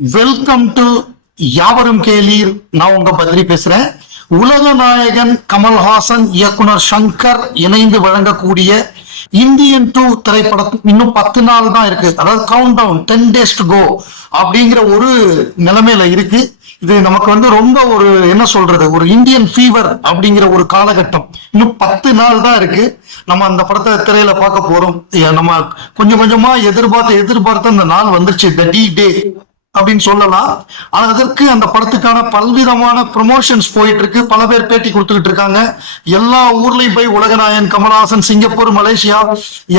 Welcome to யாவரும் கேளீர். நான் உங்க பத்ரி பேசுறேன். உலக நாயகன் கமல்ஹாசன், இயக்குனர் சங்கர் இணைந்து வழங்கக்கூடிய இந்தியன் 2 திரைப்படம் இன்னும் 10 நாள் தான் இருக்கு. அதாவது count down 10 days to go அப்படிங்கிற ஒரு நிலைமையில இருக்கு. இது நமக்கு ரொம்ப ஒரு என்ன சொல்றது, ஒரு இந்தியன் ஃபீவர் அப்படிங்கிற ஒரு காலகட்டம். இன்னும் 10 நாள் தான் இருக்கு. நம்ம அந்த படத்தை திரையில பார்க்க போறோம். நம்ம கொஞ்சம் கொஞ்சமா எதிர்பார்த்த அந்த நாள் வந்துருச்சு. த டி டே அப்படின்னு சொல்லலாம். ஆனா அதற்கு அந்த படத்துக்கான பல்விதமான ப்ரொமோஷன்ஸ் போயிட்டு இருக்கு. பல பேர் பேட்டி கொடுத்துக்கிட்டு இருக்காங்க. எல்லா ஊர்லயும் போய் உலகநாயகன் கமல்ஹாசன் சிங்கப்பூர், மலேசியா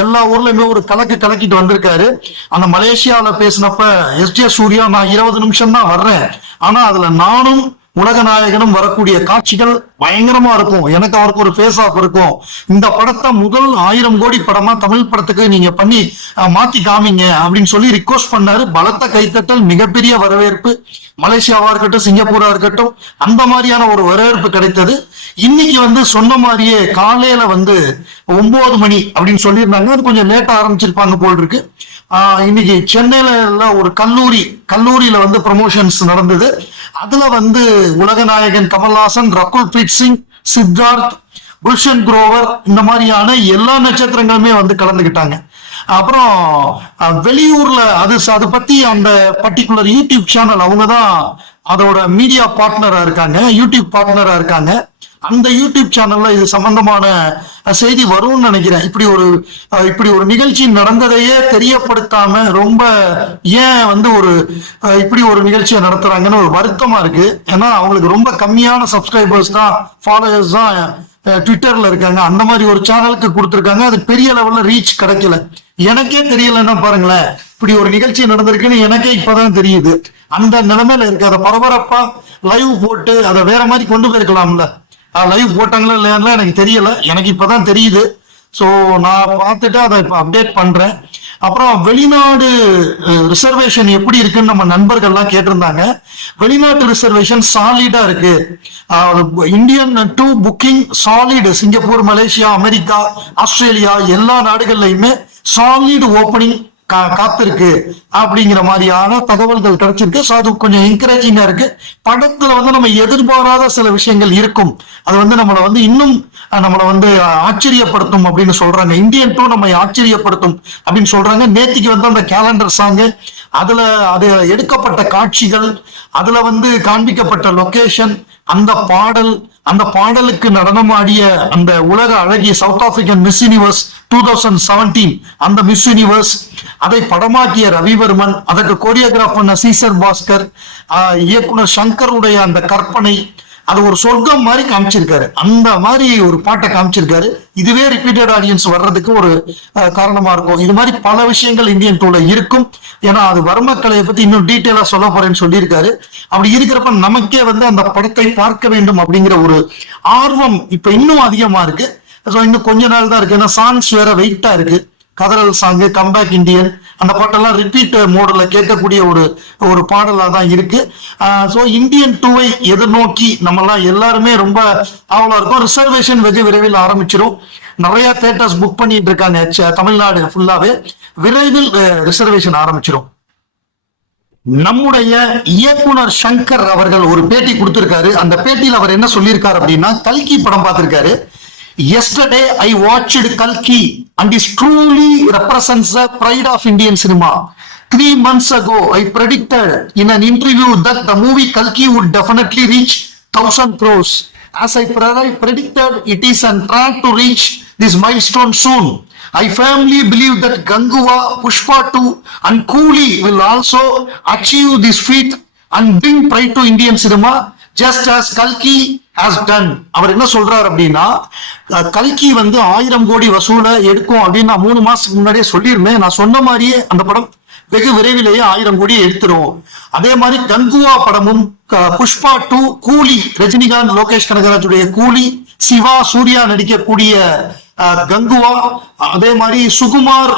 எல்லா ஊர்லயுமே ஒரு கலக்கிட்டு வந்திருக்காரு. அந்த மலேசியாவில பேசினப்ப எஸ்.ஜே. சூர்யா, நான் 20 நிமிஷம் தான் வர்றேன், ஆனா அதுல நானும் உலகநாயகனும் வரக்கூடிய காட்சிகள் பயங்கரமா இருக்கும், எனக்கு அவருக்கு ஒரு ஃபேஸ் ஆஃப் இருக்கும். இந்த படத்தை முதல் 1000 கோடி படமா தமிழ் படத்துக்கு நீங்க பண்ணி மாத்தி காமிங்க அப்படின்னு சொல்லி ரிக்வஸ்ட் பண்ணாரு. பலத்த கைத்தட்டல், மிகப்பெரிய வரவேற்பு. மலேசியாவா இருக்கட்டும், சிங்கப்பூரா இருக்கட்டும், அந்த மாதிரியான ஒரு வரவேற்பு கிடைத்தது. இன்னைக்கு சொன்ன மாதிரியே காலையில 9 மணி அப்படின்னு சொல்லியிருந்தாங்க. அது கொஞ்சம் லேட்டா ஆரம்பிச்சிருப்பாங்க போல் இருக்கு. இன்னைக்கு சென்னையில ஒரு கல்லூரியில ப்ரமோஷன்ஸ் நடந்தது. அதுல உலகநாயகன் கமல்ஹாசன், ரகுல் பிரீத் சிங், சித்தார்த், குல்ஷன் குரோவர், இந்த மாதிரியான எல்லா நட்சத்திரங்களுமே கலந்துகிட்டாங்க. அப்புறம் வெளியூர்ல அது பத்தி அந்த பர்டிகுலர் யூடியூப் சேனல், அவங்கதான் அதோட மீடியா பார்ட்னரா இருக்காங்க, யூடியூப் பார்ட்னரா இருக்காங்க. அந்த யூடியூப் சேனல்ல இது சம்பந்தமான செய்தி வரும்னு நினைக்கிறேன். இப்படி ஒரு நிகழ்ச்சி நடந்ததையே தெரியப்படுத்தாம ரொம்ப ஏன் இப்படி ஒரு நிகழ்ச்சியை நடத்துறாங்கன்னு ஒரு வருத்தமா இருக்கு. ஏன்னா அவங்களுக்கு ரொம்ப கம்மியான சப்ஸ்கிரைபர்ஸ் தான், ஃபாலோவர்ஸ் தான் ட்விட்டர்ல இருக்காங்க. அந்த மாதிரி ஒரு சேனலுக்கு கொடுத்துருக்காங்க. அது பெரிய லெவல்ல ரீச் கிடைக்கல. எனக்கே தெரியலன்னா பாருங்களேன், இப்படி ஒரு நிகழ்ச்சி நடந்திருக்குன்னு எனக்கே இப்பதான் தெரியுது. அந்த நிலைமையில இருக்கு. அதை பரபரப்பா லைவ் போட்டு அதை வேற மாதிரி கொண்டு போயிருக்கலாம்ல. லைவ் போட்டாங்களா இல்லையா எனக்கு தெரியல, எனக்கு இப்பதான் தெரியுது. ஸோ நான் பார்த்துட்டு அதை இப்போ அப்டேட் பண்றேன். அப்புறம் வெளிநாடு ரிசர்வேஷன் எப்படி இருக்குன்னு நம்ம நண்பர்கள்லாம் கேட்டிருந்தாங்க. வெளிநாட்டு ரிசர்வேஷன் சாலிடா இருக்கு. Indian 2 booking solid. Singapore, Malaysia, America, Australia எல்லா நாடுகள்லயுமே சாலிட் ஓப்பனிங் காத்திருக்கு அப்படிங்கிற மாதிரியான தகவல்கள் கிடைச்சிருக்கு. ஸோ அது கொஞ்சம் என்கரேஜிங்கா இருக்கு. படத்துல நம்ம எதிர்பாராத சில விஷயங்கள் இருக்கும். அது நம்மளை இன்னும் நம்மளை ஆச்சரியப்படுத்தும் அப்படின்னு சொல்றாங்க. இந்தியன் 2 நம்மை ஆச்சரியப்படுத்தும் அப்படின்னு சொல்றாங்க. நேத்திக்கு அந்த கேலண்டர் சாங்கு, அதுல அது எடுக்கப்பட்ட காட்சிகள், அதுல காண்பிக்கப்பட்ட லொகேஷன், அந்த பாடலுக்கு நடனமாடிய அந்த உலக அழகிய சவுத் ஆப்பிரிக்கன் மிஸ் யூனிவர்ஸ் 2017, அந்த மிஸ் யூனிவர்ஸ், அதை படமாக்கிய ரவிவர்மன், அதற்கு கோரியோகிராஃப் பண்ண சீசர் பாஸ்கர், இயக்குனர் சங்கருடைய அந்த கற்பனை, அது ஒரு சொர்க்கம் மாதிரி காமிச்சிருக்காரு. அந்த மாதிரி ஒரு பாட்டை காமிச்சிருக்காரு. இதுவே ரிப்பீட்டட் ஆடியன்ஸ் வர்றதுக்கு ஒரு காரணமா இருக்கும். இது மாதிரி பல விஷயங்கள் இந்தியன் 2ல இருக்கும். ஏன்னா அது வர்மக்கலையை பத்தி இன்னும் டீட்டெயிலா சொல்ல போறேன்னு சொல்லியிருக்காரு. அப்படி இருக்கிறப்ப நமக்கே அந்த படத்தை பார்க்க வேண்டும் அப்படிங்கிற ஒரு ஆர்வம் இப்ப இன்னும் அதிகமா இருக்கு. ஸோ இன்னும் கொஞ்ச நாள் தான் இருக்கு. ஏன்னா சாங்ஸ் வேற வெயிட்டா இருக்கு. கதறல் சாங்கு, கம்பேக் இந்தியன், அந்த பாட்டெல்லாம் ரிப்பீட் மோட்ல கேட்கக்கூடிய ஒரு பாடலா தான் இருக்கு. ஸோ இந்தியன் 2வை எதிர்நோக்கி நம்மெல்லாம் எல்லாருமே ரொம்ப ஆவலா இருக்கும். ரிசர்வேஷன் வெகு விரைவில் ஆரம்பிச்சிடும். நிறைய தியேட்டர்ஸ் புக் பண்ணிட்டு இருக்காங்க தமிழ்நாடு ஃபுல்லாவே. விரைவில் ரிசர்வேஷன் ஆரம்பிச்சிடும். நம்முடைய இயக்குனர் சங்கர் அவர்கள் ஒரு பேட்டி கொடுத்திருக்காரு. அந்த பேட்டியில் அவர் என்ன சொல்லியிருக்காரு அப்படின்னா, கல்கி படம் பார்த்திருக்காரு. Yesterday I watched Kalki and it truly represents the pride of Indian cinema. 3 months ago I predicted in an interview that the movie Kalki would definitely reach 1,000 crores. As I predicted, it is on track to reach this milestone soon. I firmly believe that Ganguva, Pushpa 2 and Coolie will also achieve this feat and bring pride to Indian cinema just as Kalki has done. அவர் என்ன சொல்றாரு அப்படின்னா, கல்கி 1000 கோடி வசூலை எடுக்கும் அப்படின்னு நான் 3 மாசத்துக்கு முன்னாடியே சொல்லியிருந்தேன். நான் சொன்ன மாதிரியே அந்த படம் வெகு விரைவிலேயே 1000 கோடியை எடுத்துரும். அதே மாதிரி கங்குவா படமும், புஷ்பா 2, கூலி, ரஜினிகாந்த், லோகேஷ் கனகராஜுடைய கூலி, சிவா, சூர்யா நடிக்கக்கூடிய கங்குவா, அதே மாதிரி சுகுமார்,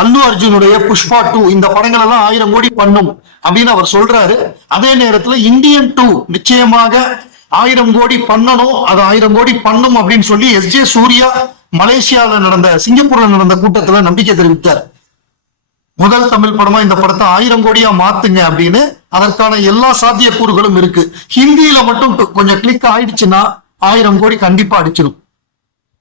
அல்லு அர்ஜுனுடைய புஷ்பா 2, இந்த படங்கள் எல்லாம் 1000 கோடி பண்ணும் அப்படின்னு அவர் சொல்றாரு. அதே நேரத்துல இந்தியன் 2 நிச்சயமாக 1000 கோடி பண்ணணும், அது 1000 கோடி பண்ணும் அப்படின்னு சொல்லி எஸ்.ஜே. சூர்யா சிங்கப்பூர்ல நடந்த கூட்டத்துல நம்பிக்கை தெரிவித்தார். முதல் தமிழ் படமா இந்த படத்தை 1000 கோடியா மாத்துங்க அப்படின்னு அதற்கான எல்லா சாத்தியக்கூறுகளும் இருக்கு. ஹிந்தியில மட்டும் கொஞ்சம் கிளிக் ஆயிடுச்சுன்னா 1000 கோடி கண்டிப்பா அடிச்சிடும்.